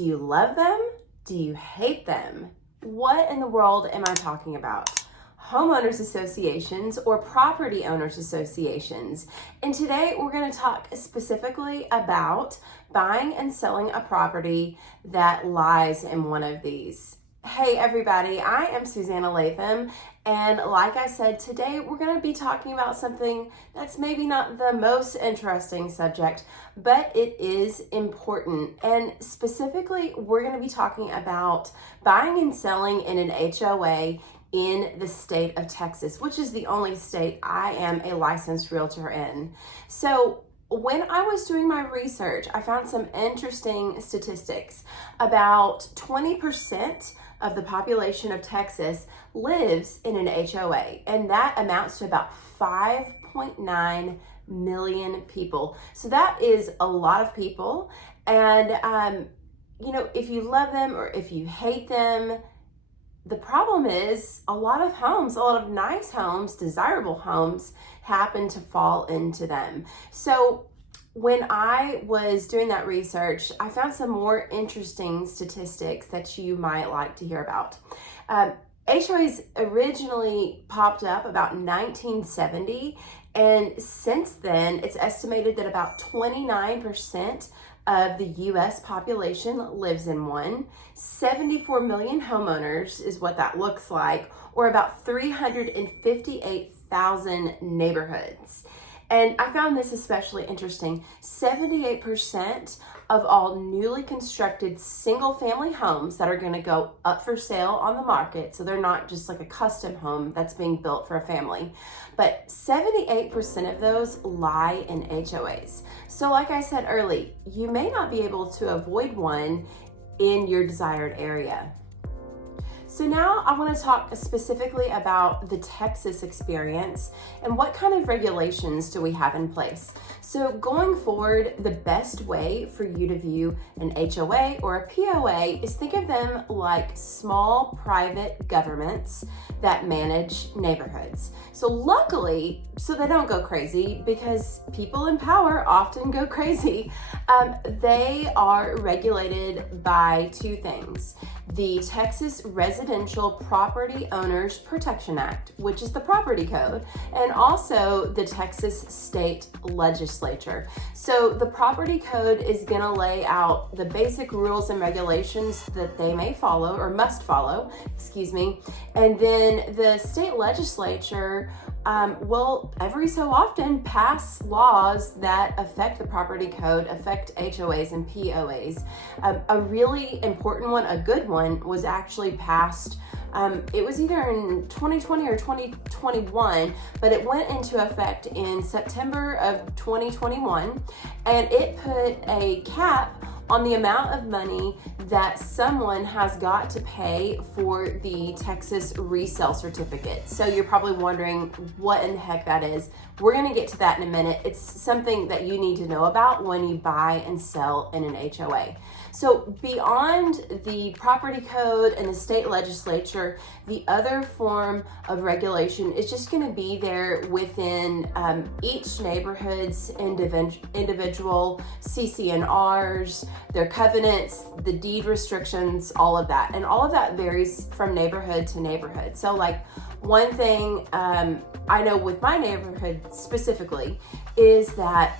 Do you love them? Do you hate them? What in the world am I talking about? Homeowners associations or property owners associations. And today we're going to talk specifically about buying and selling a property that lies in one of these. Hey everybody, I am Susanna Latham, and like I said, today we're going to be talking about something that's maybe not the most interesting subject, but it is important. And specifically, we're going to be talking about buying and selling in an HOA in the state of Texas, which is the only state I am a licensed realtor in. So when I was doing my research, I found some interesting statistics. About 20% of the population of Texas lives in an HOA, and that amounts to about 5.9 million people. So that is a lot of people. And, if you love them or if you hate them, the problem is a lot of nice homes, desirable homes happen to fall into them. So when I was doing that research, I found some more interesting statistics that you might like to hear about. HOAs originally popped up about 1970, and since then, it's estimated that about 29% of the U.S. population lives in one. 74 million homeowners is what that looks like, or about 358,000 neighborhoods. And I found this especially interesting. 78% of all newly constructed single family homes that are going to go up for sale on the market, so they're not just like a custom home that's being built for a family, but 78% of those lie in HOAs. So like I said earlier, you may not be able to avoid one in your desired area. So now I want to talk specifically about the Texas experience and what kind of regulations do we have in place. So going forward, the best way for you to view an HOA or a POA is think of them like small private governments that manage neighborhoods. So luckily, so they don't go crazy, because people in power often go crazy, they are regulated by two things: the Texas Residential Property Owners Protection Act, which is the property code, and also the Texas State Legislature. So the property code is going to lay out the basic rules and regulations that they may follow or must follow, and then the state legislature will every so often pass laws that affect the property code, affect HOAs and POAs. A really important one, a good one, was actually passed. It was either in 2020 or 2021, but it went into effect in September of 2021, and it put a cap on the amount of money that someone has got to pay for the Texas resale certificate. So you're probably wondering what in the heck that is. We're gonna get to that in a minute. It's something that you need to know about when you buy and sell in an HOA. So beyond the property code and the state legislature, the other form of regulation is just going to be there within each neighborhood's individual CCNRs, their covenants, the deed restrictions, all of that. And all of that varies from neighborhood to neighborhood. So like one thing I know with my neighborhood specifically is that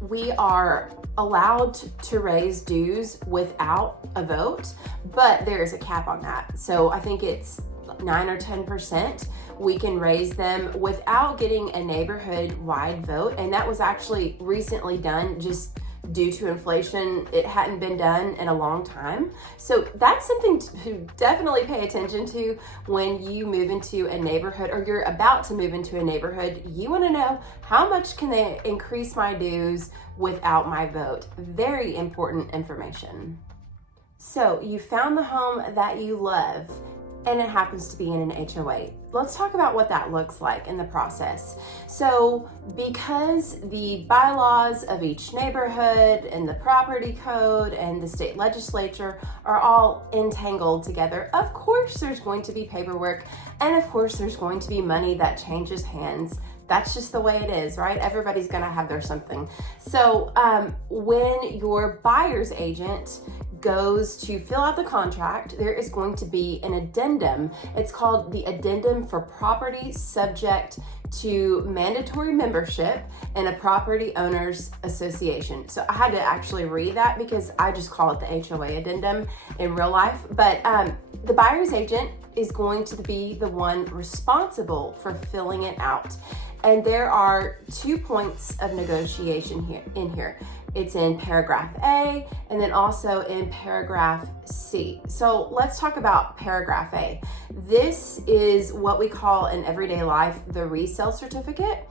we are allowed to raise dues without a vote, but there is a cap on that. So I think it's 9 or 10%. We can raise them without getting a neighborhood-wide vote, and that was actually recently done just due to inflation. It hadn't been done in a long time. So that's something to definitely pay attention to when you move into a neighborhood, or you're about to move into a neighborhood. You want to know, how much can they increase my dues without my vote? Very important information. So you found the home that you love, and it happens to be in an HOA. Let's talk about what that looks like in the process. So because the bylaws of each neighborhood and the property code and the state legislature are all entangled together, of course there's going to be paperwork, and of course there's going to be money that changes hands That's just the way it is, right? Everybody's gonna have their something. So when your buyer's agent goes to fill out the contract, there is going to be an addendum. It's called the addendum for property subject to mandatory membership in a property owners association. So I had to actually read that because I just call it the HOA addendum in real life. But the buyer's agent is going to be the one responsible for filling it out. And there are 2 points of negotiation here. It's in paragraph A and then also in paragraph C. So let's talk about paragraph A. This is what we call in everyday life the resale certificate.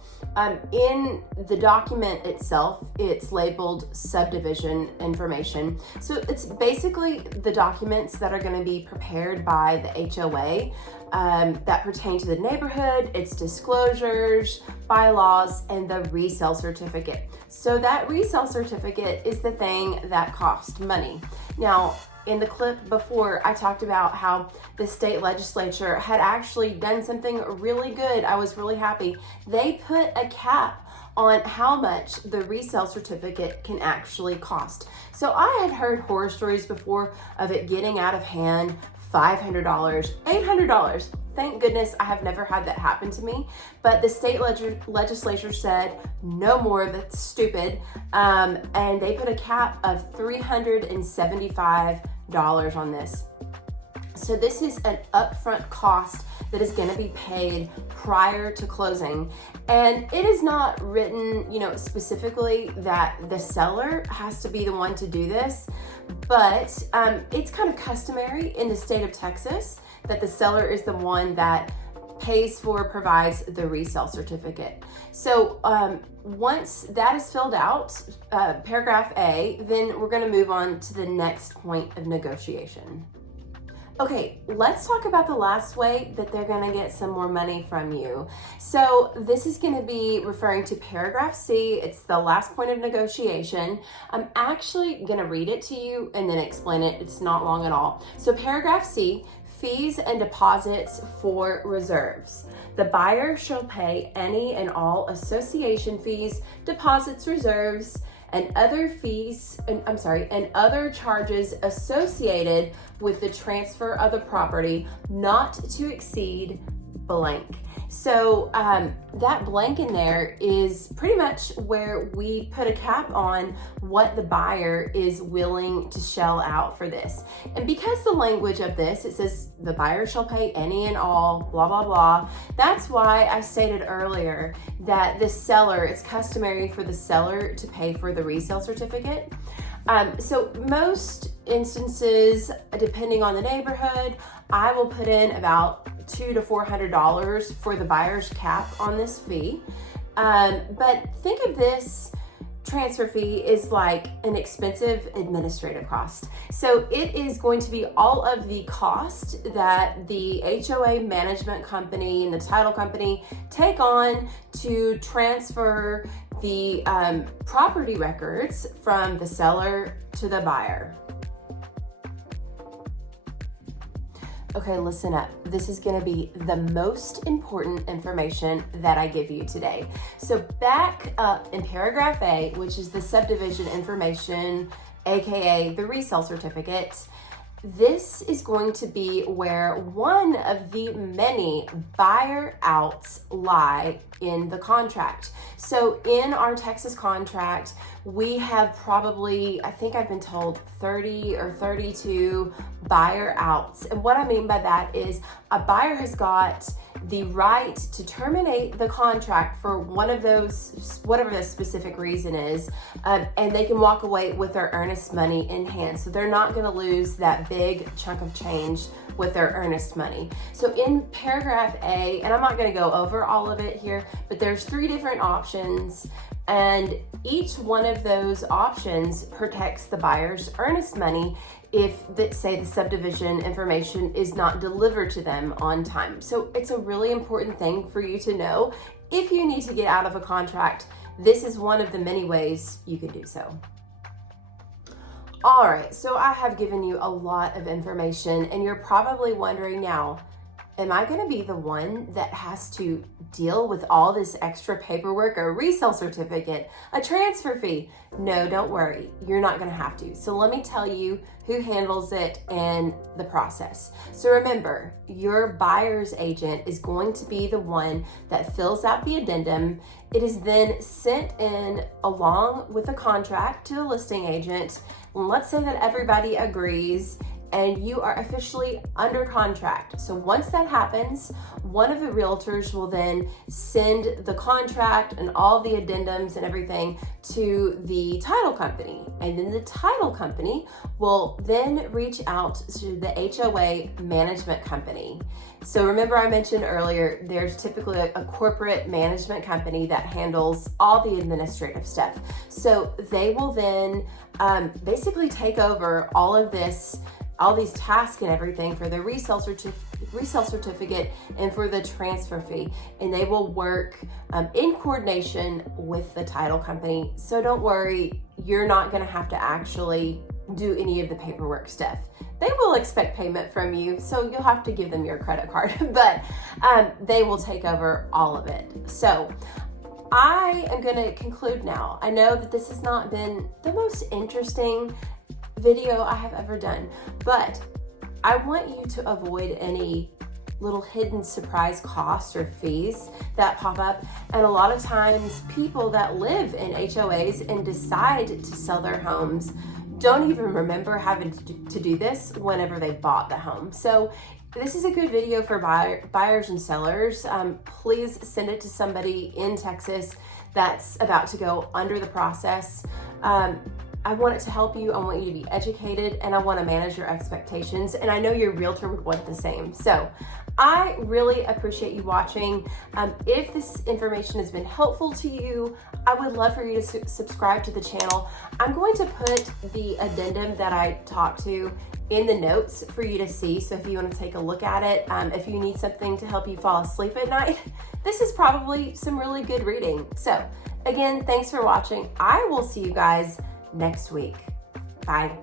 In the document itself, it's labeled subdivision information. So it's basically the documents that are going to be prepared by the HOA that pertain to the neighborhood, its disclosures, bylaws, and the resale certificate. So that resale certificate is the thing that costs money. Now, in the clip before, I talked about how the state legislature had actually done something really good. I was really happy. They put a cap on how much the resale certificate can actually cost. So I had heard horror stories before of it getting out of hand, $500, $800. Thank goodness I have never had that happen to me. But the state legislature said no more of it's stupid. And they put a cap of $375 on this. So this is an upfront cost that is going to be paid prior to closing. And it is not written, specifically that the seller has to be the one to do this, but it's kind of customary in the state of Texas that the seller is the one that provides the resale certificate. So once that is filled out, paragraph A, then we're going to move on to the next point of negotiation. Okay, let's talk about the last way that they're going to get some more money from you. So this is going to be referring to paragraph C. It's the last point of negotiation. I'm actually going to read it to you and then explain it. It's not long at all. So paragraph C, fees and deposits for reserves. The buyer shall pay any and all association fees, deposits, reserves, and other charges associated with the transfer of the property not to exceed blank. So that blank in there is pretty much where we put a cap on what the buyer is willing to shell out for this. And because the language of this, it says the buyer shall pay any and all, blah, blah, blah. That's why I stated earlier that it's customary for the seller to pay for the resale certificate. So most instances, depending on the neighborhood, I will put in about $200 to $400 for the buyer's cap on this fee. But think of this transfer fee is like an expensive administrative cost. So it is going to be all of the cost that the HOA management company and the title company take on to transfer the property records from the seller to the buyer. Okay, listen up. This is going to be the most important information that I give you today. So back up in paragraph A, which is the subdivision information, aka the resale certificate, this is going to be where one of the many buyer outs lie in the contract. So in our Texas contract, we have probably, I think I've been told 30 or 32 buyer outs. And what I mean by that is a buyer has got the right to terminate the contract for one of those, whatever the specific reason is, and they can walk away with their earnest money in hand. So they're not going to lose that big chunk of change with their earnest money. So in paragraph A, and I'm not going to go over all of it here, but there's 3 different options, and each one of those options protects the buyer's earnest money if, say, the subdivision information is not delivered to them on time. So it's a really important thing for you to know. If you need to get out of a contract, this is one of the many ways you can do so. All right, so I have given you a lot of information, and you're probably wondering now, am I going to be the one that has to deal with all this extra paperwork, a resale certificate, a transfer fee? No, don't worry. You're not going to have to. So let me tell you who handles it and the process. So remember, your buyer's agent is going to be the one that fills out the addendum. It is then sent in along with a contract to the listing agent. And let's say that everybody agrees and you are officially under contract. So once that happens, one of the realtors will then send the contract and all the addendums and everything to the title company. And then the title company will then reach out to the HOA management company. So remember I mentioned earlier, there's typically a corporate management company that handles all the administrative stuff. So they will then basically take over all of this, all these tasks and everything for the resale certificate and for the transfer fee. And they will work in coordination with the title company. So don't worry, you're not gonna have to actually do any of the paperwork stuff. They will expect payment from you, so you'll have to give them your credit card, but they will take over all of it. So I am gonna conclude now. I know that this has not been the most interesting video I have ever done, but I want you to avoid any little hidden surprise costs or fees that pop up. And a lot of times people that live in HOAs and decide to sell their homes don't even remember having to do this whenever they bought the home. So this is a good video for buyers and sellers. Please send it to somebody in Texas that's about to go under the process. I want it to help you. I want you to be educated, and I want to manage your expectations. And I know your realtor would want the same. So I really appreciate you watching. If this information has been helpful to you, I would love for you to subscribe to the channel. I'm going to put the addendum that I talked to in the notes for you to see. So if you want to take a look at it, if you need something to help you fall asleep at night, this is probably some really good reading. So again, thanks for watching. I will see you guys next week. Bye.